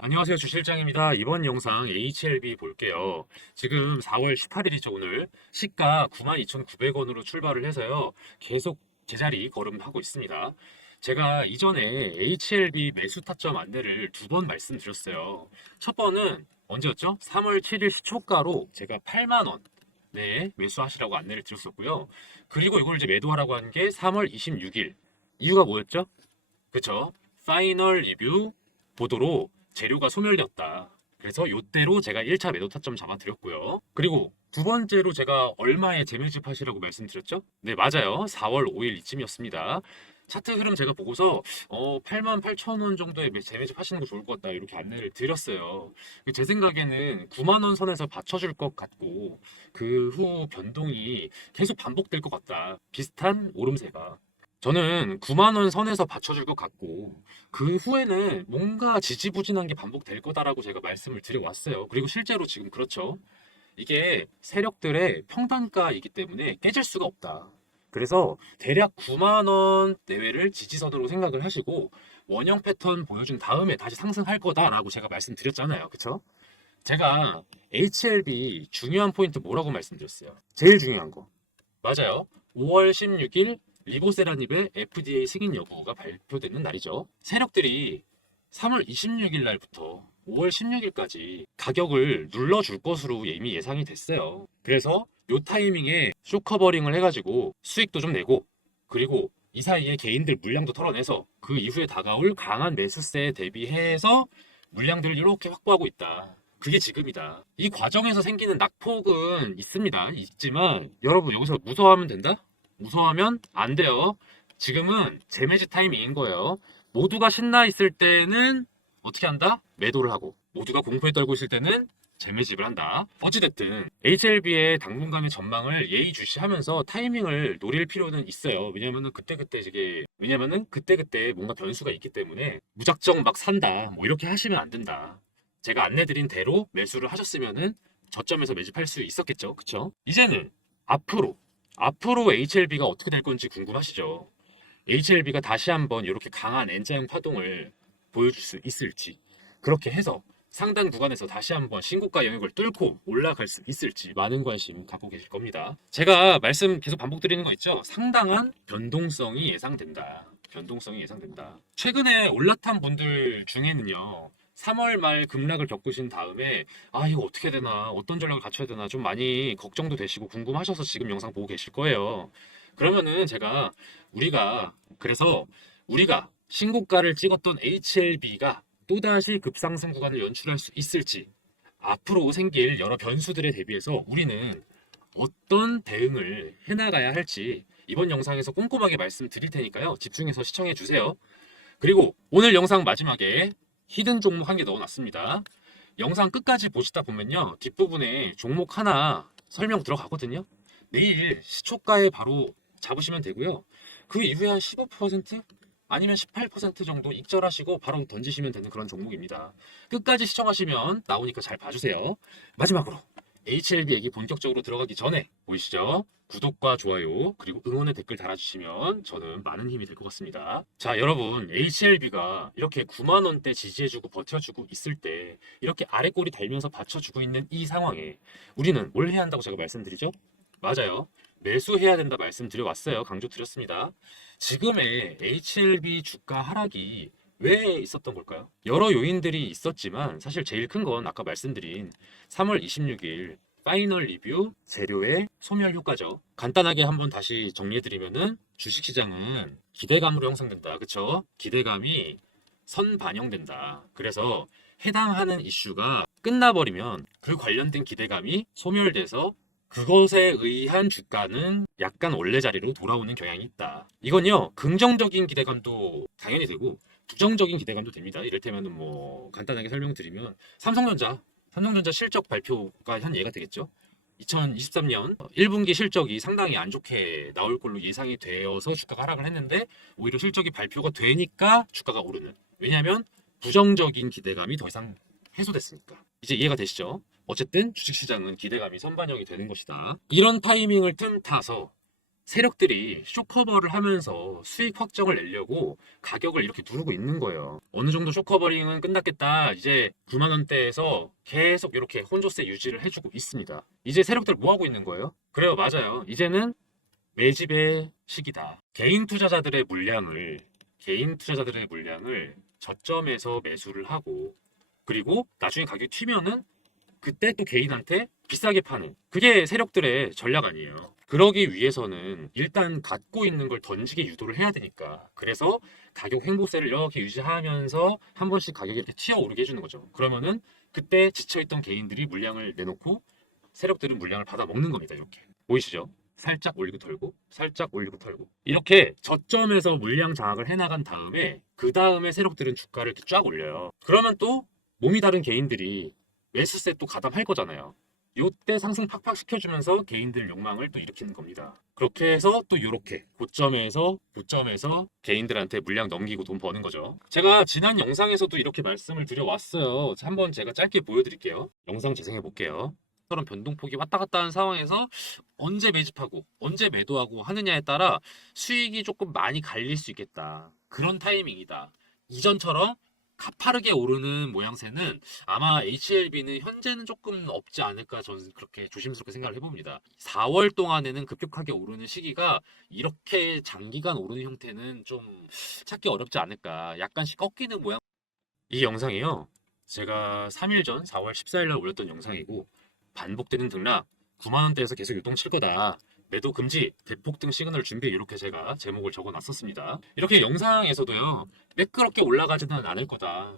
안녕하세요. 주실장입니다. 이번 영상 HLB 볼게요. 지금 4월 18일이죠, 오늘. 시가 92,900원으로 출발을 해서요. 계속 제자리 걸음하고 있습니다. 제가 이전에 HLB 매수 타점 안내를 두 번 말씀드렸어요. 첫 번은 언제였죠? 3월 7일 시초가로 제가 8만 원. 네, 매수하시라고 안내를 드렸었고요. 그리고 이걸 이제 매도하라고 한 게 3월 26일. 이유가 뭐였죠? 그쵸? 파이널 리뷰 보도로 재료가 소멸되었다. 그래서 요때로 제가 1차 매도 타점 잡아드렸고요. 그리고 두 번째로 제가 얼마에 재매집 하시라고 말씀드렸죠? 네, 맞아요. 4월 5일 이쯤이었습니다. 차트 흐름 제가 보고서 88,000원 정도에 재매집 하시는 거 좋을 것 같다 이렇게 안내를 드렸어요. 제 생각에는 9만 원 선에서 받쳐줄 것 같고 그 후 변동이 계속 반복될 것 같다. 비슷한 오름세가. 저는 9만 원 선에서 받쳐줄 것 같고 그 후에는 뭔가 지지부진한 게 반복될 거다라고 제가 말씀을 드려왔어요. 그리고 실제로 지금 그렇죠. 이게 세력들의 평단가이기 때문에 깨질 수가 없다. 그래서 대략 9만 원 내외를 지지선으로 생각을 하시고 원형 패턴 보여준 다음에 다시 상승할 거다라고 제가 말씀드렸잖아요. 그쵸? 제가 HLB 중요한 포인트 뭐라고 말씀드렸어요? 제일 중요한 거. 맞아요. 5월 16일 리보세라닙의 FDA 승인 여부가 발표되는 날이죠. 세력들이 3월 26일 날부터 5월 16일까지 가격을 눌러줄 것으로 이미 예상이 됐어요. 그래서 요 타이밍에 쇼커버링을 해가지고 수익도 좀 내고 그리고 이 사이에 개인들 물량도 털어내서 그 이후에 다가올 강한 매수세에 대비해서 물량들을 이렇게 확보하고 있다. 그게 지금이다. 이 과정에서 생기는 낙폭은 있습니다. 있지만 여러분 여기서 무서워하면 된다? 무서워하면 안 돼요. 지금은 재매지 타이밍인 거예요. 모두가 신나 있을 때는 어떻게 한다? 매도를 하고 모두가 공포에 떨고 있을 때는 재매집을 한다. 어찌됐든 HLB의 당분간의 전망을 예의주시하면서 타이밍을 노릴 필요는 있어요. 왜냐면은 그때그때 뭔가 변수가 있기 때문에 무작정 막 산다. 뭐 이렇게 하시면 안 된다. 제가 안내드린 대로 매수를 하셨으면은 저점에서 매집할 수 있었겠죠. 그쵸? 이제는 앞으로 HLB가 어떻게 될 건지 궁금하시죠? HLB가 다시 한번 이렇게 강한 N자형 파동을 보여줄 수 있을지, 그렇게 해서 상단 구간에서 다시 한번 신고가 영역을 뚫고 올라갈 수 있을지 많은 관심 갖고 계실 겁니다. 제가 말씀 계속 반복드리는 거 있죠? 상당한 변동성이 예상된다. 변동성이 예상된다. 최근에 올라탄 분들 중에는요. 3월 말 급락을 겪으신 다음에 이거 어떻게 되나 어떤 전략을 갖춰야 되나 좀 많이 걱정도 되시고 궁금하셔서 지금 영상 보고 계실 거예요. 그러면은 그래서 우리가 신고가를 찍었던 HLB가 또다시 급상승 구간을 연출할 수 있을지 앞으로 생길 여러 변수들에 대비해서 우리는 어떤 대응을 해나가야 할지 이번 영상에서 꼼꼼하게 말씀드릴 테니까요. 집중해서 시청해 주세요. 그리고 오늘 영상 마지막에 히든 종목 한 개 넣어놨습니다. 영상 끝까지 보시다 보면요. 뒷부분에 종목 하나 설명 들어가거든요. 내일 시초가에 바로 잡으시면 되고요. 그 이후에 한 15% 아니면 18% 정도 익절하시고 바로 던지시면 되는 그런 종목입니다. 끝까지 시청하시면 나오니까 잘 봐주세요. 마지막으로 HLB 얘기 본격적으로 들어가기 전에 보이시죠? 구독과 좋아요 그리고 응원의 댓글 달아주시면 저는 많은 힘이 될 것 같습니다. 자, 여러분 HLB가 이렇게 9만 원대 지지해주고 버텨주고 있을 때 이렇게 아래 꼬리 달면서 받쳐주고 있는 이 상황에 우리는 뭘 해야 한다고 제가 말씀드리죠? 맞아요. 매수해야 된다 말씀드려왔어요. 강조드렸습니다. 지금의 HLB 주가 하락이 왜 있었던 걸까요? 여러 요인들이 있었지만 사실 제일 큰 건 아까 말씀드린 3월 26일 파이널 리뷰 재료의 소멸 효과죠. 간단하게 한번 다시 정리해드리면은 주식시장은 기대감으로 형성된다. 그쵸? 기대감이 선반영된다. 그래서 해당하는 이슈가 끝나버리면 그 관련된 기대감이 소멸돼서 그것에 의한 주가는 약간 원래 자리로 돌아오는 경향이 있다. 이건요, 긍정적인 기대감도 당연히 되고, 부정적인 기대감도 됩니다. 이를테면 뭐, 간단하게 설명드리면, 삼성전자 실적 발표가 한 예가 되겠죠. 2023년 1분기 실적이 상당히 안 좋게 나올 걸로 예상이 되어서 주가가 하락을 했는데, 오히려 실적이 발표가 되니까 주가가 오르는. 왜냐하면 부정적인 기대감이 더 이상 해소됐으니까. 이제 이해가 되시죠? 어쨌든 주식시장은 기대감이 선반영이 되는 것이다. 이런 타이밍을 틈타서 세력들이 쇼커버를 하면서 수익 확정을 내려고 가격을 이렇게 누르고 있는 거예요. 어느 정도 쇼커버링은 끝났겠다. 이제 9만 원대에서 계속 이렇게 혼조세 유지를 해주고 있습니다. 이제 세력들 뭐 하고 있는 거예요? 그래요, 맞아요. 이제는 매집의 시기다. 개인 투자자들의 물량을 저점에서 매수를 하고, 그리고 나중에 가격이 튀면은 그때 또 개인한테 비싸게 파는, 그게 세력들의 전략 아니에요. 그러기 위해서는 일단 갖고 있는 걸 던지게 유도를 해야 되니까, 그래서 가격 횡보세를 이렇게 유지하면서 한 번씩 가격이 이렇게 튀어오르게 해주는 거죠. 그러면은 그때 지쳐있던 개인들이 물량을 내놓고 세력들은 물량을 받아 먹는 겁니다. 이렇게 보이시죠? 살짝 올리고 털고, 살짝 올리고 털고, 이렇게 저점에서 물량 장악을 해나간 다음에 그 다음에 세력들은 주가를 이렇게 쫙 올려요. 그러면 또 몸이 다른 개인들이 매수세 또 가담할 거잖아요. 요때 상승 팍팍 시켜주면서 개인들 욕망을 또 일으키는 겁니다. 그렇게 해서 또 요렇게 고점에서 개인들한테 물량 넘기고 돈 버는 거죠. 제가 지난 영상에서도 이렇게 말씀을 드려왔어요. 한번 제가 짧게 보여드릴게요. 영상 재생해 볼게요. 처럼 변동폭이 왔다 갔다 하는 상황에서 언제 매집하고 언제 매도하고 하느냐에 따라 수익이 조금 많이 갈릴 수 있겠다. 그런 타이밍이다. 이전처럼 가파르게 오르는 모양새는 아마 HLB는 현재는 조금 없지 않을까, 저는 그렇게 조심스럽게 생각을 해봅니다. 4월 동안에는 급격하게 오르는 시기가 이렇게 장기간 오르는 형태는 좀 찾기 어렵지 않을까. 약간씩 꺾이는 모양. 이 영상이요, 제가 3일 전 4월 14일 날 올렸던 영상이고, 반복되는 등락 9만 원대에서 계속 요동칠 거다, 매도 금지, 대폭등 시그널 준비, 이렇게 제가 제목을 적어 놨었습니다. 이렇게 영상에서도요, 매끄럽게 올라가지는 않을 거다,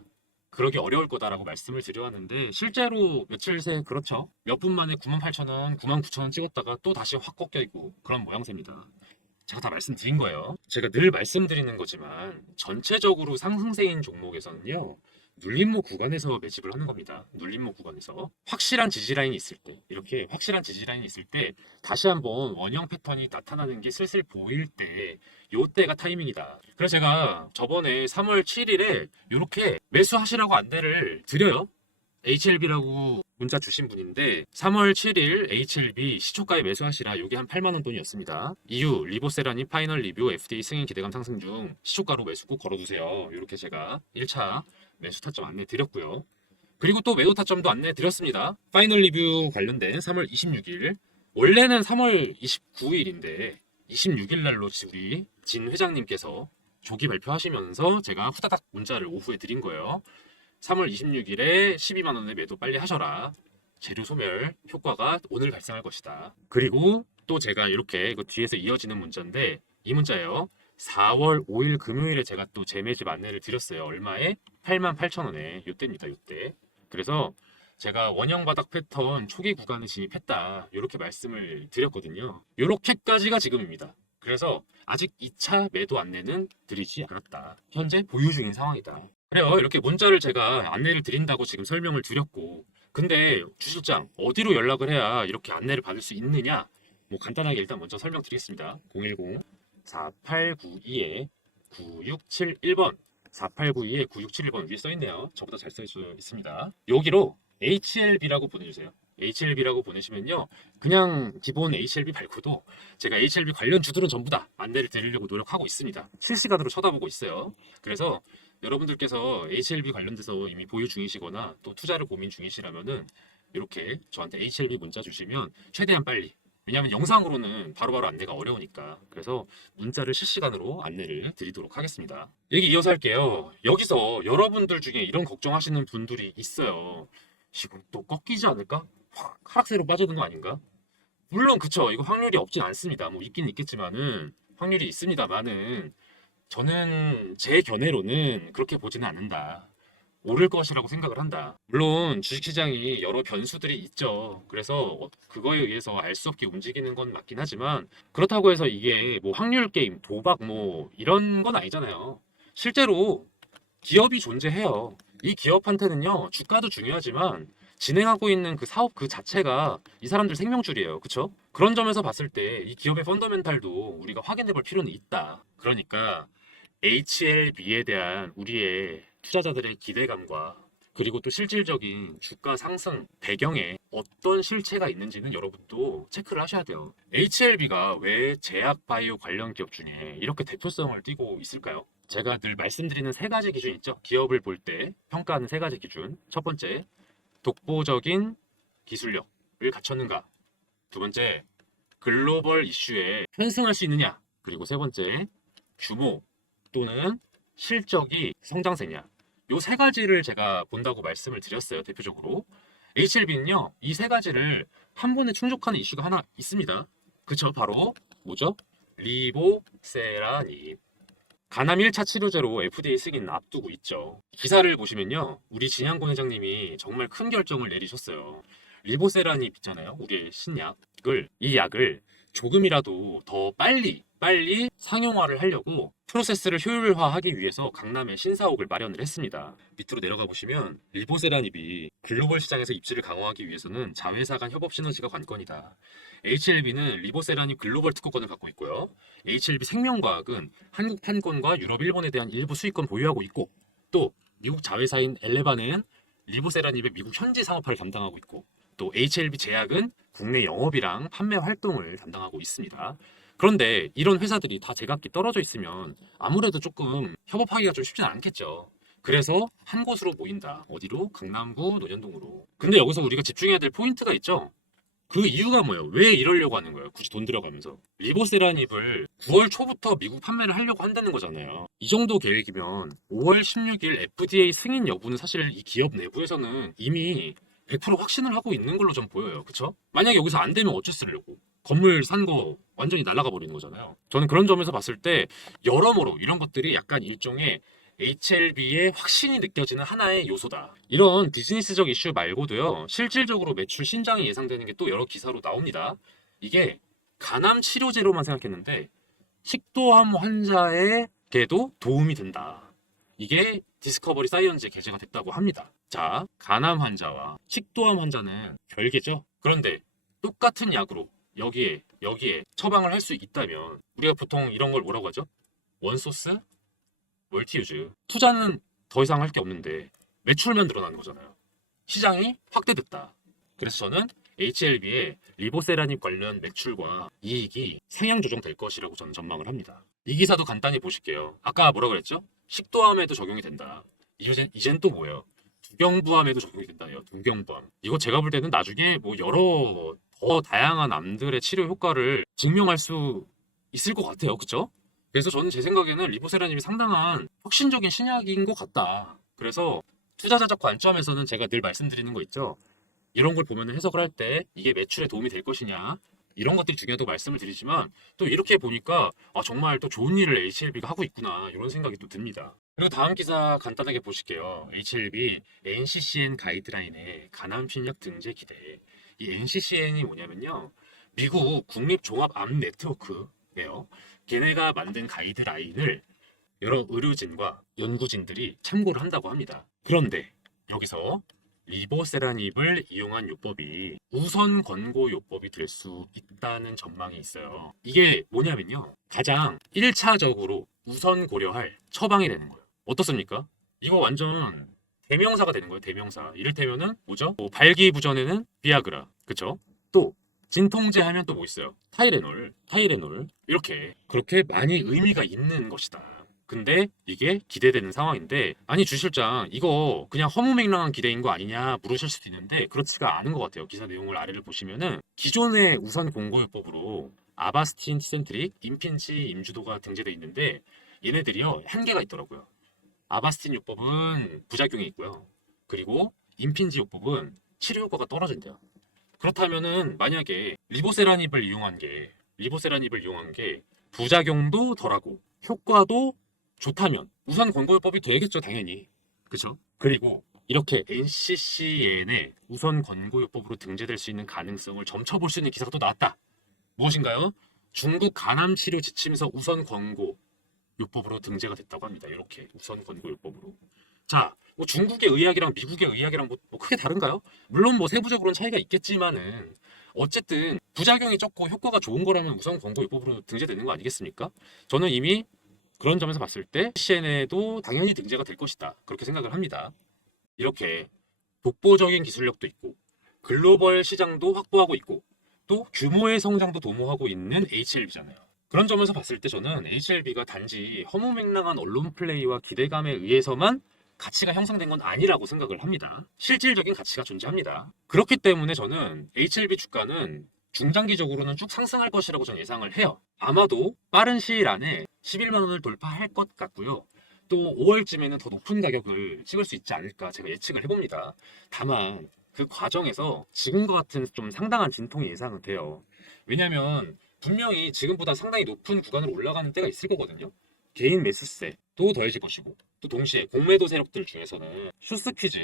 그러기 어려울 거다라고 말씀을 드려왔는데, 실제로 며칠 새 그렇죠. 몇 분 만에 98,000원, 99,000원 찍었다가 또 다시 확 꺾여 있고 그런 모양새입니다. 제가 다 말씀드린 거예요. 제가 늘 말씀드리는 거지만 전체적으로 상승세인 종목에서는요, 눌림목 구간에서 매집을 하는 겁니다. 눌림목 구간에서 확실한 지지라인이 있을 때, 이렇게 확실한 지지라인이 있을 때 다시 한번 원형 패턴이 나타나는 게 슬슬 보일 때, 요때가 타이밍이다. 그래서 제가 저번에 3월 7일에 이렇게 매수하시라고 안내를 드려요. HLB라고 문자 주신 분인데 3월 7일 HLB 시초가에 매수하시라, 요게 한 8만 원 돈이었습니다. 이유 리보세라니 파이널 리뷰 FDA 승인 기대감 상승 중 시초가로 매수 꼭 걸어두세요. 이렇게 제가 1차 매수 타점 안내 드렸고요. 그리고 또 매도 타점도 안내 드렸습니다. 파이널 리뷰 관련된 3월 26일, 원래는 3월 29일인데 26일 날로 우리 진 회장님께서 조기 발표하시면서 제가 후다닥 문자를 오후에 드린 거예요. 3월 26일에 12만 원에 매도 빨리 하셔라. 재료 소멸 효과가 오늘 발생할 것이다. 그리고 또 제가 이렇게 그 뒤에서 이어지는 문자인데, 이 문자예요. 4월 5일 금요일에 제가 또 재매집 안내를 드렸어요. 얼마에? 88,000원에. 요때입니다. 요때. 그래서 제가 원형 바닥 패턴 초기 구간에 진입했다, 이렇게 말씀을 드렸거든요. 이렇게까지가 지금입니다. 그래서 아직 2차 매도 안내는 드리지 않았다. 현재 보유 중인 상황이다. 그래요. 이렇게 문자를 제가 안내를 드린다고 지금 설명을 드렸고, 근데 주실장 어디로 연락을 해야 이렇게 안내를 받을 수 있느냐? 뭐 간단하게 일단 먼저 설명드리겠습니다. 010-4892-9671번 4892-9671번 위에 써있네요. 저보다 잘 써 있습니다. 여기로 HLB라고 보내주세요. HLB라고 보내시면요, 그냥 기본 HLB 말고도 제가 HLB 관련 주들은 전부 다 안내를 드리려고 노력하고 있습니다. 실시간으로 쳐다보고 있어요. 그래서 여러분들께서 HLB 관련돼서 이미 보유 중이시거나 또 투자를 고민 중이시라면은 이렇게 저한테 HLB 문자 주시면 최대한 빨리, 왜냐하면 영상으로는 바로바로 안내가 어려우니까, 그래서 문자를 실시간으로 안내를 드리도록 하겠습니다. 얘기 이어서 할게요. 여기서 여러분들 중에 이런 걱정하시는 분들이 있어요. 지금 또 꺾이지 않을까? 확 하락세로 빠져든 거 아닌가? 물론 그쵸, 이거 확률이 없진 않습니다. 뭐 있긴 있겠지만은, 확률이 있습니다만은 저는 제 견해로는 그렇게 보지는 않는다. 오를 것이라고 생각을 한다. 물론 주식시장이 여러 변수들이 있죠. 그래서 그거에 의해서 알 수 없게 움직이는 건 맞긴 하지만, 그렇다고 해서 이게 뭐 확률 게임, 도박 뭐 이런 건 아니잖아요. 실제로 기업이 존재해요. 이 기업한테는요, 주가도 중요하지만 진행하고 있는 그 사업 그 자체가 이 사람들 생명줄이에요. 그쵸? 그런 점에서 봤을 때 이 기업의 펀더멘탈도 우리가 확인해 볼 필요는 있다. 그러니까 HLB에 대한 우리의 투자자들의 기대감과 그리고 또 실질적인 주가 상승 배경에 어떤 실체가 있는지는 여러분도 체크를 하셔야 돼요. HLB가 왜 제약 바이오 관련 기업 중에 이렇게 대표성을 띠고 있을까요? 제가 늘 말씀드리는 세 가지 기준 있죠? 기업을 볼 때 평가하는 세 가지 기준. 첫 번째, 독보적인 기술력을 갖췄는가? 두 번째, 글로벌 이슈에 현승할 수 있느냐? 그리고 세 번째, 규모 또는 실적이 성장세냐? 요 세 가지를 제가 본다고 말씀을 드렸어요, 대표적으로. HLB는요, 이 세 가지를 한 번에 충족하는 이슈가 하나 있습니다. 그쵸? 바로 뭐죠? 리보세라닙. 간암 1차 치료제로 FDA 승인 앞두고 있죠. 기사를 보시면요, 우리 진양곤 회장님이 정말 큰 결정을 내리셨어요. 리보세라닙 있잖아요, 우리의 신약을, 이 약을 조금이라도 더 빨리 상용화를 하려고 프로세스를 효율화하기 위해서 강남에 신사옥을 마련을 했습니다. 밑으로 내려가 보시면 리보세라닙이 글로벌 시장에서 입지를 강화하기 위해서는 자회사 간 협업 시너지가 관건이다. HLB는 리보세라닙 글로벌 특허권을 갖고 있고요. HLB 생명과학은 한국 판권과 유럽, 일본에 대한 일부 수익권 보유하고 있고, 또 미국 자회사인 엘레바는 리보세라닙의 미국 현지 상업화를 담당하고 있고, 또 HLB 제약은 국내 영업이랑 판매 활동을 담당하고 있습니다. 그런데 이런 회사들이 다 제각기 떨어져 있으면 아무래도 조금 협업하기가 좀 쉽진 않겠죠. 그래서 한 곳으로 모인다. 어디로? 강남구 논현동으로. 근데 여기서 우리가 집중해야 될 포인트가 있죠. 그 이유가 뭐예요? 왜 이러려고 하는 거예요? 굳이 돈 들여가면서. 리보세라닙을 9월 초부터 미국 판매를 하려고 한다는 거잖아요. 이 정도 계획이면 5월 16일 FDA 승인 여부는 사실 이 기업 내부에서는 이미 100% 확신을 하고 있는 걸로 좀 보여요. 그쵸? 만약에 여기서 안 되면 어째 쓰려고? 건물 산 거 완전히 날아가 버리는 거잖아요. 저는 그런 점에서 봤을 때 여러모로 이런 것들이 약간 일종의 HLB의 확신이 느껴지는 하나의 요소다. 이런 비즈니스적 이슈 말고도요, 실질적으로 매출 신장이 예상되는 게 또 여러 기사로 나옵니다. 이게 간암 치료제로만 생각했는데 식도암 환자에게도 도움이 된다. 이게 디스커버리 사이언즈에 게재가 됐다고 합니다. 자, 간암 환자와 식도암 환자는 별개죠. 그런데 똑같은 약으로 여기에 처방을 할 수 있다면 우리가 보통 이런 걸 뭐라고 하죠? 원소스 멀티유즈. 투자는 더 이상 할 게 없는데 매출만 늘어나는 거잖아요. 시장이 확대됐다. 그래서 저는 HLB의 리보세라닙 관련 매출과 이익이 상향 조정될 것이라고 저는 전망을 합니다. 이 기사도 간단히 보실게요. 아까 뭐라고 그랬죠? 식도암에도 적용이 된다. 이젠 또 뭐예요? 두경부암에도 적용이 된다요. 두경부암. 이거 제가 볼 때는 나중에 뭐 여러 더 다양한 암들의 치료 효과를 증명할 수 있을 것 같아요. 그쵸? 그래서 저는 제 생각에는 리보세라님이 상당한 혁신적인 신약인 것 같다. 그래서 투자자적 관점에서는 제가 늘 말씀드리는 거 있죠. 이런 걸 보면 해석을 할 때 이게 매출에 도움이 될 것이냐, 이런 것들이 중요하다고 말씀을 드리지만 또 이렇게 보니까 정말 또 좋은 일을 HLB가 하고 있구나, 이런 생각이 또 듭니다. 그리고 다음 기사 간단하게 보실게요. HLB NCCN 가이드라인에 간암 신약 등재 기대. 이 NCCN이 뭐냐면요, 미국 국립종합암 네트워크예요. 걔네가 만든 가이드라인을 여러 의료진과 연구진들이 참고를 한다고 합니다. 그런데 여기서 리보세라닙을 이용한 요법이 우선 권고 요법이 될 수 있다는 전망이 있어요. 이게 뭐냐면요, 가장 1차적으로 우선 고려할 처방이 되는 거예요. 어떻습니까? 이거 완전 대명사가 되는 거예요. 대명사. 이를테면은 뭐죠? 발기부전에는 비아그라, 그쵸? 또 진통제 하면 또 뭐 있어요? 타이레놀. 이렇게 그렇게 많이 의미가 있는 것이다. 근데 이게 기대되는 상황인데, 아니 주 실장 이거 그냥 허무맹랑한 기대인 거 아니냐 물으실 수도 있는데 그렇지가 않은 것 같아요. 기사 내용을 아래를 보시면은 기존의 우선 공고요법으로 아바스틴, 티센트릭, 임핀지, 임주도가 등재되어 있는데 얘네들이요 한계가 있더라고요. 아바스틴 요법은 부작용이 있고요. 그리고 임핀지 요법은 치료 효과가 떨어진대요. 그렇다면은 만약에 리보세라닙을 이용한 게 부작용도 덜하고 효과도 좋다면 우선 권고요법이 되겠죠, 당연히. 그쵸? 그리고 이렇게 NCCN의 우선 권고요법으로 등재될 수 있는 가능성을 점쳐볼 수 있는 기사가 또 나왔다. 무엇인가요? 중국 간암 치료 지침서 우선 권고 요법으로 등재가 됐다고 합니다. 이렇게 우선 권고 요법으로. 자, 뭐 중국의 의학이랑 미국의 의학이랑 뭐 크게 다른가요? 물론 뭐 세부적으로는 차이가 있겠지만은 어쨌든 부작용이 적고 효과가 좋은 거라면 우선 권고 요법으로 등재되는 거 아니겠습니까? 저는 이미 그런 점에서 봤을 때 CN에도 당연히 등재가 될 것이다, 그렇게 생각을 합니다. 이렇게 독보적인 기술력도 있고 글로벌 시장도 확보하고 있고 또 규모의 성장도 도모하고 있는 HLB잖아요. 그런 점에서 봤을 때 저는 HLB가 단지 허무맹랑한 언론 플레이와 기대감에 의해서만 가치가 형성된 건 아니라고 생각을 합니다. 실질적인 가치가 존재합니다. 그렇기 때문에 저는 HLB 주가는 중장기적으로는 쭉 상승할 것이라고 저는 예상을 해요. 아마도 빠른 시일 안에 11만 원을 돌파할 것 같고요. 또 5월쯤에는 더 높은 가격을 찍을 수 있지 않을까 제가 예측을 해봅니다. 다만 그 과정에서 지금과 같은 좀 상당한 진통이 예상은 돼요. 왜냐하면 분명히 지금보다 상당히 높은 구간으로 올라가는 때가 있을 거거든요. 개인 매수세도 더해질 것이고 또 동시에 공매도 세력들 중에서는 쇼스 퀴즈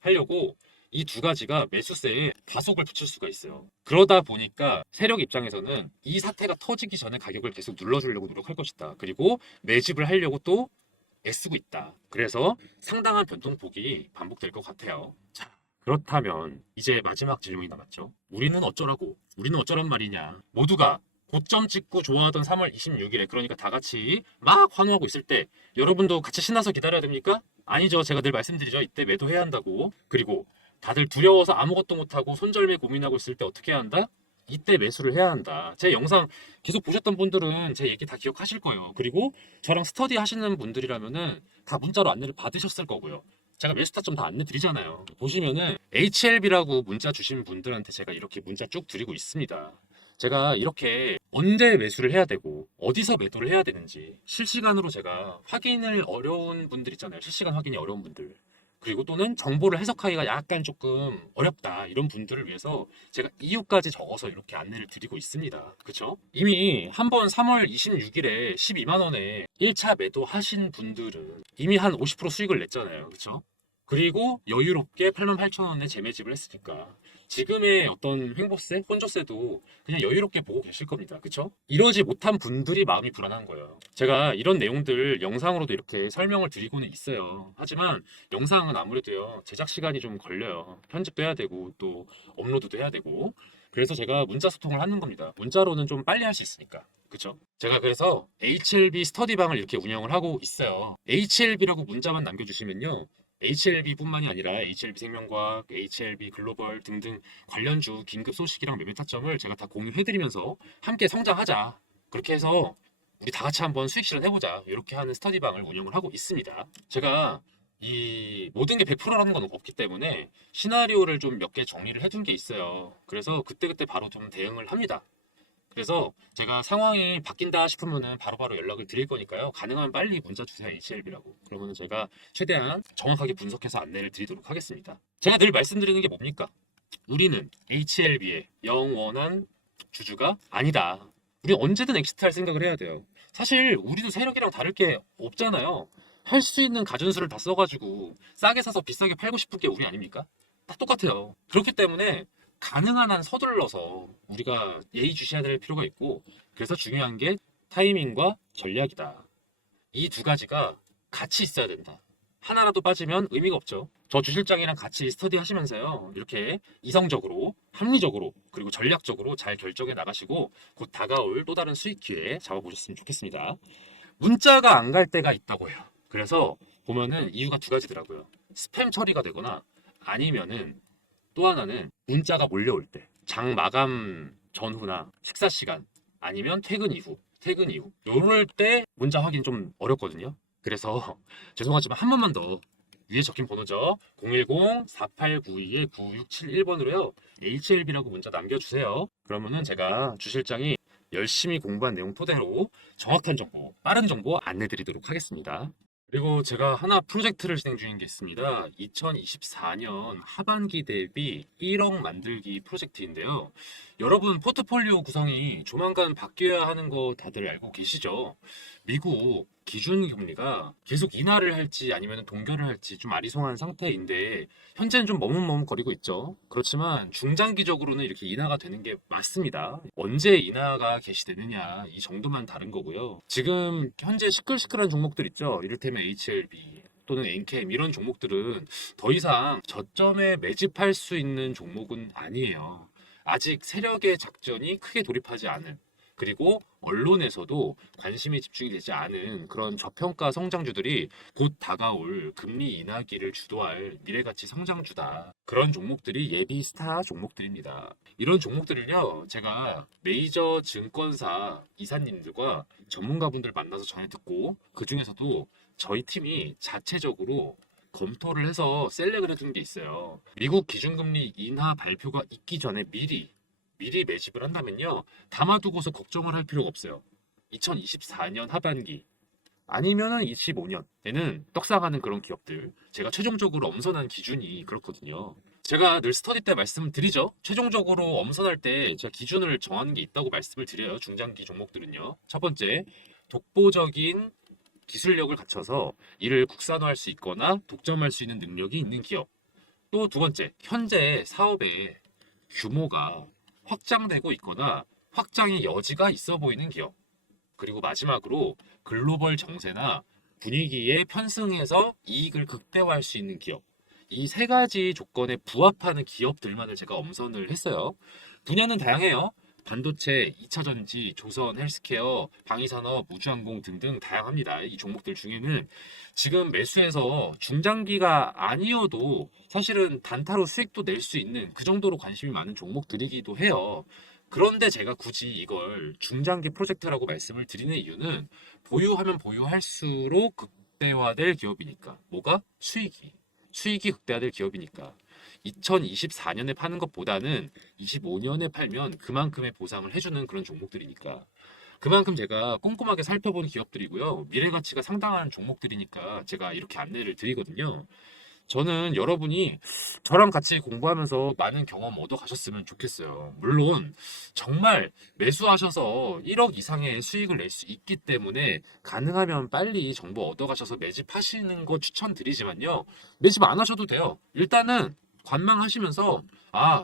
하려고 이 두 가지가 매수세에 과속을 붙일 수가 있어요. 그러다 보니까 세력 입장에서는 이 사태가 터지기 전에 가격을 계속 눌러주려고 노력할 것이다. 그리고 매집을 하려고 또 애쓰고 있다. 그래서 상당한 변동폭이 반복될 것 같아요. 자, 그렇다면 이제 마지막 질문이 남았죠. 우리는 어쩌란 말이냐. 모두가 고점 찍고 좋아하던 3월 26일에 그러니까 다 같이 막 환호하고 있을 때 여러분도 같이 신나서 기다려야 됩니까? 아니죠. 제가 늘 말씀드리죠. 이때 매도해야 한다고. 그리고 다들 두려워서 아무것도 못하고 손절매 고민하고 있을 때 어떻게 해야 한다? 이때 매수를 해야 한다. 제 영상 계속 보셨던 분들은 제 얘기 다 기억하실 거예요. 그리고 저랑 스터디 하시는 분들이라면은 다 문자로 안내를 받으셨을 거고요. 제가 매수 타점 다 안내 드리잖아요. 보시면은 HLB라고 문자 주신 분들한테 제가 이렇게 문자 쭉 드리고 있습니다. 제가 이렇게 언제 매수를 해야 되고 어디서 매도를 해야 되는지 실시간으로 제가 확인을 어려운 분들 있잖아요. 실시간 확인이 어려운 분들. 그리고 또는 정보를 해석하기가 약간 조금 어렵다 이런 분들을 위해서 제가 이유까지 적어서 이렇게 안내를 드리고 있습니다. 그쵸? 이미 한번 3월 26일에 12만 원에 1차 매도 하신 분들은 이미 한 50% 수익을 냈잖아요. 그쵸? 그리고 여유롭게 88,000원에 재매집을 했으니까 지금의 어떤 횡보세, 혼조세도 그냥 여유롭게 보고 계실 겁니다. 그쵸? 이러지 못한 분들이 마음이 불안한 거예요. 제가 이런 내용들 영상으로도 이렇게 설명을 드리고는 있어요. 하지만 영상은 아무래도요, 제작 시간이 좀 걸려요. 편집도 해야 되고, 또 업로드도 해야 되고. 그래서 제가 문자 소통을 하는 겁니다. 문자로는 좀 빨리 할 수 있으니까. 그쵸? 제가 그래서 HLB 스터디방을 이렇게 운영을 하고 있어요. HLB라고 문자만 남겨주시면요. HLB뿐만이 아니라 HLB 생명과학, HLB 글로벌 등등 관련주 긴급 소식이랑 매매 타점을 제가 다 공유해드리면서 함께 성장하자. 그렇게 해서 우리 다 같이 한번 수익 실현해보자. 이렇게 하는 스터디방을 운영을 하고 있습니다. 제가 이 모든 게 100%라는 건 없기 때문에 시나리오를 좀 몇 개 정리를 해둔 게 있어요. 그래서 그때그때 바로 좀 대응을 합니다. 그래서 제가 상황이 바뀐다 싶으면은 바로바로 연락을 드릴 거니까요. 가능하면 빨리 문자 주세요. HLB라고. 그러면은 제가 최대한 정확하게 분석해서 안내를 드리도록 하겠습니다. 제가 늘 말씀드리는 게 뭡니까? 우리는 HLB의 영원한 주주가 아니다. 우리는 언제든 엑시트할 생각을 해야 돼요. 사실 우리도 세력이랑 다를 게 없잖아요. 할 수 있는 가전수를 다 써가지고 싸게 사서 비싸게 팔고 싶은 게 우리 아닙니까? 다 똑같아요. 그렇기 때문에 가능한 한 서둘러서 우리가 예의주시해야 될 필요가 있고 그래서 중요한 게 타이밍과 전략이다. 이 두 가지가 같이 있어야 된다. 하나라도 빠지면 의미가 없죠. 저 주실장이랑 같이 스터디 하시면서요. 이렇게 이성적으로, 합리적으로, 그리고 전략적으로 잘 결정해 나가시고 곧 다가올 또 다른 수익 기회 잡아보셨으면 좋겠습니다. 문자가 안 갈 때가 있다고 해요. 그래서 보면은 이유가 두 가지더라고요. 스팸 처리가 되거나 아니면은 또 하나는 문자가 몰려올 때, 장 마감 전후나 식사 시간, 아니면 퇴근 이후, 요럴 때 문자 확인 좀 어렵거든요. 그래서 죄송하지만 한 번만 더 위에 적힌 번호죠. 010-4892-9671번으로요. HLB라고 문자 남겨주세요. 그러면은 제가 주실장이 열심히 공부한 내용 토대로 정확한 정보, 빠른 정보 안내드리도록 하겠습니다. 그리고 제가 하나 프로젝트를 진행 중인 게 있습니다. 2024년 하반기 대비 1억 만들기 프로젝트인데요. 여러분 포트폴리오 구성이 조만간 바뀌어야 하는 거 다들 알고 계시죠? 미국 기준금리가 계속 인하를 할지 아니면 동결을 할지 좀 아리송한 상태인데 현재는 좀 머뭇머뭇거리고 있죠. 그렇지만 중장기적으로는 이렇게 인하가 되는 게 맞습니다. 언제 인하가 개시되느냐 이 정도만 다른 거고요. 지금 현재 시끌시끌한 종목들 있죠. 이를테면 HLB 또는 엔캠 이런 종목들은 더 이상 저점에 매집할 수 있는 종목은 아니에요. 아직 세력의 작전이 크게 돌입하지 않은 그리고 언론에서도 관심이 집중이 되지 않은 그런 저평가 성장주들이 곧 다가올 금리 인하기를 주도할 미래가치 성장주다. 그런 종목들이 예비 스타 종목들입니다. 이런 종목들을요, 제가 메이저 증권사 이사님들과 전문가분들 만나서 전해 듣고, 그 중에서도 저희 팀이 자체적으로 검토를 해서 셀렉을 해둔 게 있어요. 미국 기준금리 인하 발표가 있기 전에 미리 매집을 한다면요, 담아두고서 걱정을 할 필요가 없어요. 2024년 하반기 아니면은 25년에는 떡상하는 그런 기업들, 제가 최종적으로 엄선한 기준이 그렇거든요. 제가 늘 스터디 때 말씀을 드리죠. 최종적으로 엄선할 때 제가 기준을 정하는 게 있다고 말씀을 드려요. 중장기 종목들은요. 첫 번째, 독보적인 기술력을 갖춰서 이를 국산화할 수 있거나 독점할 수 있는 능력이 있는 기업. 또 두 번째, 현재 사업의 규모가 확장되고 있거나 확장의 여지가 있어 보이는 기업. 그리고 마지막으로 글로벌 정세나 분위기에 편승해서 이익을 극대화할 수 있는 기업. 이 세 가지 조건에 부합하는 기업들만을 제가 엄선을 했어요. 분야는 다양해요. 반도체, 2차 전지, 조선, 헬스케어, 방위산업, 우주항공 등등 다양합니다. 이 종목들 중에는 지금 매수해서 중장기가 아니어도 사실은 단타로 수익도 낼 수 있는 그 정도로 관심이 많은 종목들이기도 해요. 그런데 제가 굳이 이걸 중장기 프로젝트라고 말씀을 드리는 이유는 보유하면 보유할수록 극대화될 기업이니까. 뭐가? 수익이 극대화될 기업이니까. 2024년에 파는 것보다는 25년에 팔면 그만큼의 보상을 해주는 그런 종목들이니까. 그만큼 제가 꼼꼼하게 살펴본 기업들이고요. 미래 가치가 상당한 종목들이니까 제가 이렇게 안내를 드리거든요. 저는 여러분이 저랑 같이 공부하면서 많은 경험 얻어 가셨으면 좋겠어요. 물론 정말 매수하셔서 1억 이상의 수익을 낼 수 있기 때문에 가능하면 빨리 정보 얻어 가셔서 매집하시는 거 추천드리지만요. 매집 안 하셔도 돼요. 일단은 관망하시면서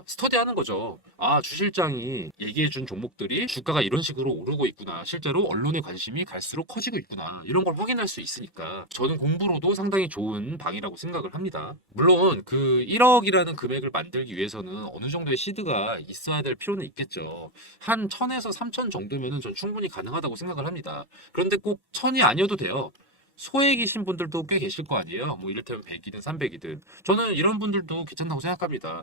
스터디 하는 거죠. 주 실장이 얘기해 준 종목들이 주가가 이런 식으로 오르고 있구나. 실제로 언론의 관심이 갈수록 커지고 있구나. 이런 걸 확인할 수 있으니까 저는 공부로도 상당히 좋은 방이라고 생각을 합니다. 물론 그 1억이라는 금액을 만들기 위해서는 어느 정도의 시드가 있어야 될 필요는 있겠죠. 한 1000에서 3000 정도면은 전 충분히 가능하다고 생각을 합니다. 그런데 꼭 1000이 아니어도 돼요. 소액이신 분들도 꽤 계실 거 아니에요. 뭐 이를테면 100이든 300이든. 저는 이런 분들도 괜찮다고 생각합니다.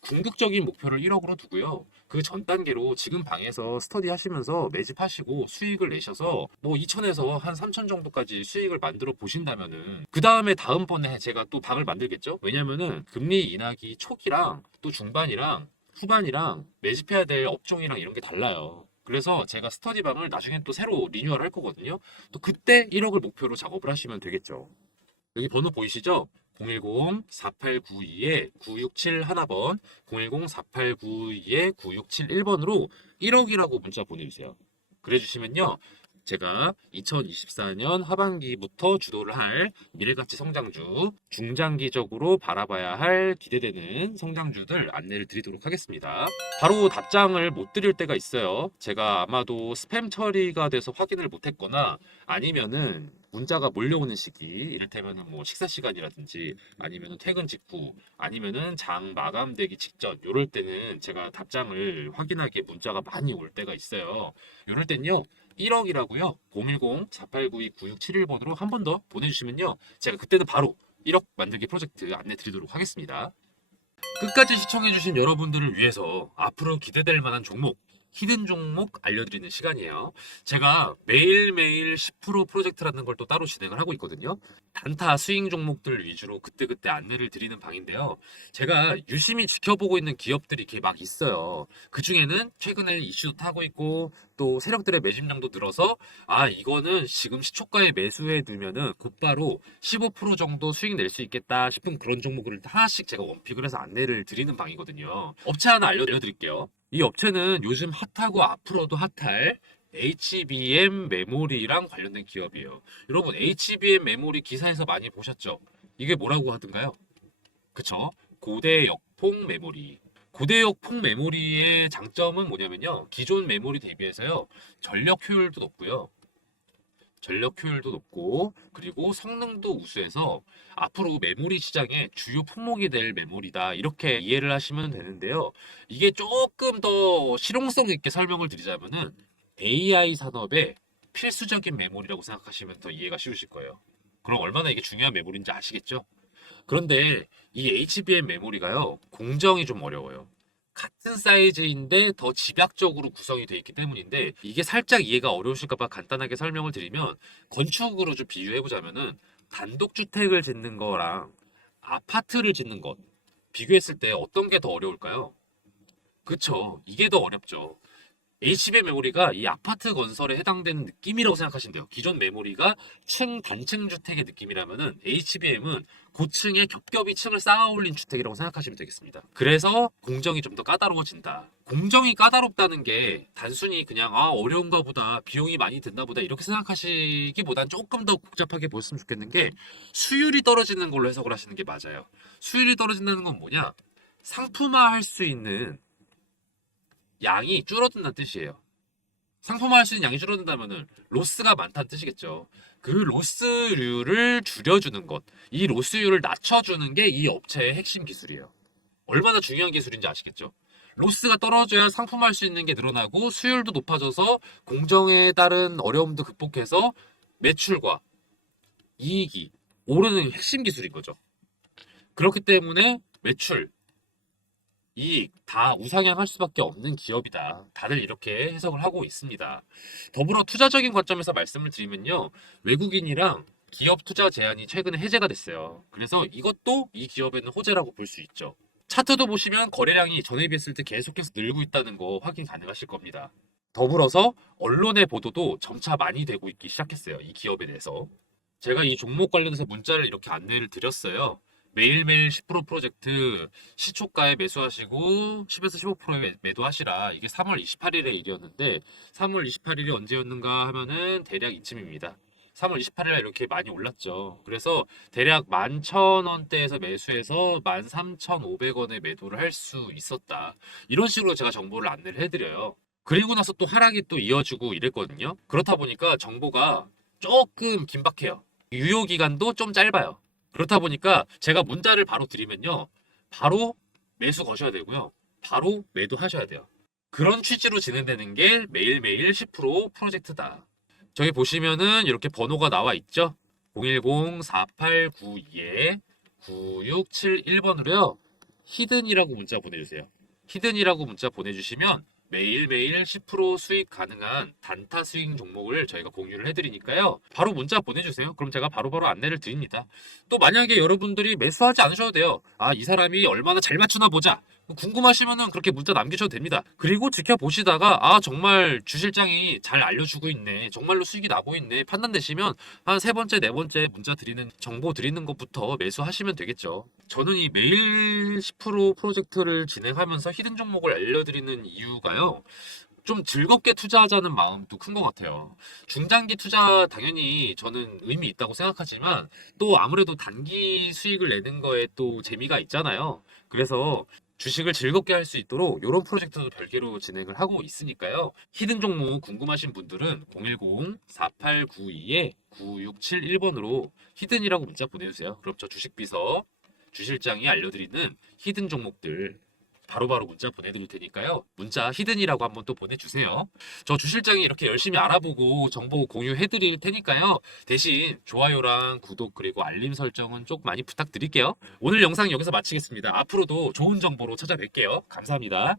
궁극적인 목표를 1억으로 두고요. 그 전 단계로 지금 방에서 스터디 하시면서 매집하시고 수익을 내셔서 뭐 2천에서 한 3천 정도까지 수익을 만들어 보신다면은 그 다음에 다음번에 제가 또 방을 만들겠죠? 왜냐면은 금리 인하기 초기랑 또 중반이랑 후반이랑 매집해야 될 업종이랑 이런 게 달라요. 그래서 제가 스터디방을 나중에 또 새로 리뉴얼 할 거거든요. 또 그때 1억을 목표로 작업을 하시면 되겠죠. 여기 번호 보이시죠? 010-4892-9671번, 010-4892-9671번으로 1억이라고 문자 보내주세요. 그래 주시면요. 제가 2024년 하반기부터 주도를 할 미래가치 성장주, 중장기적으로 바라봐야 할 기대되는 성장주들 안내를 드리도록 하겠습니다. 바로 답장을 못 드릴 때가 있어요. 제가 아마도 스팸 처리가 돼서 확인을 못했거나 아니면은 문자가 몰려오는 시기, 이를테면은 뭐 식사 시간이라든지 아니면은 퇴근 직후 아니면은 장 마감되기 직전, 요럴 때는 제가 답장을 확인하기에 문자가 많이 올 때가 있어요. 요럴 땐요 1억이라고요 010-4892-9671번으로 한 번 더 보내주시면요 제가 그때는 바로 1억 만들기 프로젝트 안내 드리도록 하겠습니다. 끝까지 시청해주신 여러분들을 위해서 앞으로 기대될 만한 종목, 히든 종목 알려드리는 시간이에요. 제가 매일매일 10% 프로젝트라는 걸 또 따로 진행을 하고 있거든요. 단타 스윙 종목들 위주로 그때그때 안내를 드리는 방인데요. 제가 유심히 지켜보고 있는 기업들이 이렇게 막 있어요. 그 중에는 최근에 이슈도 타고 있고 또 세력들의 매집량도 늘어서 이거는 지금 시초가에 매수해 두면은 곧바로 15% 정도 수익 낼 수 있겠다 싶은 그런 종목을 하나씩 제가 원픽을 해서 안내를 드리는 방이거든요. 업체 하나 알려드릴게요. 이 업체는 요즘 핫하고 앞으로도 핫할 HBM 메모리랑 관련된 기업이에요. 여러분, HBM 메모리 기사에서 많이 보셨죠? 이게 뭐라고 하던가요? 그쵸? 고대역폭 메모리. 고대역폭 메모리의 장점은 뭐냐면요. 기존 메모리 대비해서요. 전력 효율도 높고요. 전력 효율도 높고 그리고 성능도 우수해서 앞으로 메모리 시장의 주요 품목이 될 메모리다 이렇게 이해를 하시면 되는데요. 이게 조금 더 실용성 있게 설명을 드리자면은 AI 산업의 필수적인 메모리라고 생각하시면 더 이해가 쉬우실 거예요. 그럼 얼마나 이게 중요한 메모리인지 아시겠죠? 그런데 이 HBM 메모리가요, 공정이 좀 어려워요. 같은 사이즈인데 더 집약적으로 구성이 되어 있기 때문인데 이게 살짝 이해가 어려우실까 봐 간단하게 설명을 드리면 건축으로 좀 비유해 보자면은 단독주택을 짓는 거랑 아파트를 짓는 것 비교했을 때 어떤 게 더 어려울까요? 그쵸. 이게 더 어렵죠. HBM 메모리가 이 아파트 건설에 해당되는 느낌이라고 생각하시면 돼요. 기존 메모리가 단층 주택의 느낌이라면은 HBM은 고층에 겹겹이 층을 쌓아 올린 주택이라고 생각하시면 되겠습니다. 그래서 공정이 좀 더 까다로워진다. 공정이 까다롭다는 게 단순히 그냥 어려운가 보다, 비용이 많이 든다 보다 이렇게 생각하시기보단 조금 더 복잡하게 보셨으면 좋겠는 게 수율이 떨어지는 걸로 해석을 하시는 게 맞아요. 수율이 떨어진다는 건 뭐냐? 상품화할 수 있는 양이 줄어든다는 뜻이에요. 상품화할 수 있는 양이 줄어든다면은 로스가 많다는 뜻이겠죠. 그 로스율을 줄여주는 것, 이 로스율을 낮춰주는 게 이 업체의 핵심 기술이에요. 얼마나 중요한 기술인지 아시겠죠? 로스가 떨어져야 상품화할 수 있는 게 늘어나고 수율도 높아져서 공정에 따른 어려움도 극복해서 매출과 이익이 오르는 핵심 기술인 거죠. 그렇기 때문에 매출, 이익 다 우상향할 수밖에 없는 기업이다. 다들 이렇게 해석을 하고 있습니다. 더불어 투자적인 관점에서 말씀을 드리면요. 외국인이랑 기업 투자 제한이 최근에 해제가 됐어요. 그래서 이것도 이 기업에는 호재라고 볼 수 있죠. 차트도 보시면 거래량이 전에 비했을 때 계속해서 늘고 있다는 거 확인 가능하실 겁니다. 더불어서 언론의 보도도 점차 많이 되고 있기 시작했어요. 이 기업에 대해서. 제가 이 종목 관련해서 문자를 이렇게 안내를 드렸어요. 매일매일 10% 프로젝트 시초가에 매수하시고 10에서 15%에 매도하시라. 이게 3월 28일의 일이었는데 3월 28일이 언제였는가 하면은 대략 이쯤입니다. 3월 28일에 이렇게 많이 올랐죠. 그래서 대략 11,000원대에서 매수해서 13,500원에 매도를 할 수 있었다. 이런 식으로 제가 정보를 안내를 해드려요. 그리고 나서 또 하락이 또 이어지고 이랬거든요. 그렇다 보니까 정보가 조금 긴박해요. 유효 기간도 좀 짧아요. 그렇다 보니까 제가 문자를 바로 드리면요. 바로 매수 거셔야 되고요. 바로 매도하셔야 돼요. 그런 취지로 진행되는 게 매일매일 10% 프로젝트다. 저기 보시면은 이렇게 번호가 나와 있죠. 010-4892-9671번으로요. 히든이라고 문자 보내주세요. 히든이라고 문자 보내주시면 매일매일 10% 수익 가능한 단타 스윙 종목을 저희가 공유를 해드리니까요. 바로 문자 보내주세요. 그럼 제가 바로바로 안내를 드립니다. 또 만약에 여러분들이 매수하지 않으셔도 돼요. 이 사람이 얼마나 잘 맞추나 보자. 궁금하시면은 그렇게 문자 남기셔도 됩니다. 그리고 지켜보시다가 정말 주실장이 잘 알려주고 있네. 정말로 수익이 나고 있네. 판단되시면 한 세 번째, 네 번째 문자 드리는 정보 드리는 것부터 매수하시면 되겠죠. 저는 이 매일 10% 프로젝트를 진행하면서 히든 종목을 알려드리는 이유가요. 좀 즐겁게 투자하자는 마음도 큰 것 같아요. 중장기 투자 당연히 저는 의미 있다고 생각하지만 또 아무래도 단기 수익을 내는 거에 또 재미가 있잖아요. 그래서 주식을 즐겁게 할 수 있도록 이런 프로젝트도 별개로 진행을 하고 있으니까요. 히든 종목 궁금하신 분들은 010-4892-9671번으로 히든이라고 문자 보내주세요. 그럼 저 주식비서 주실장이 알려드리는 히든 종목들 바로바로 문자 보내드릴 테니까요. 문자 히든이라고 한번 또 보내주세요. 저 주실장이 이렇게 열심히 알아보고 정보 공유해드릴 테니까요. 대신 좋아요랑 구독 그리고 알림 설정은 좀 많이 부탁드릴게요. 오늘 영상 여기서 마치겠습니다. 앞으로도 좋은 정보로 찾아뵐게요. 감사합니다.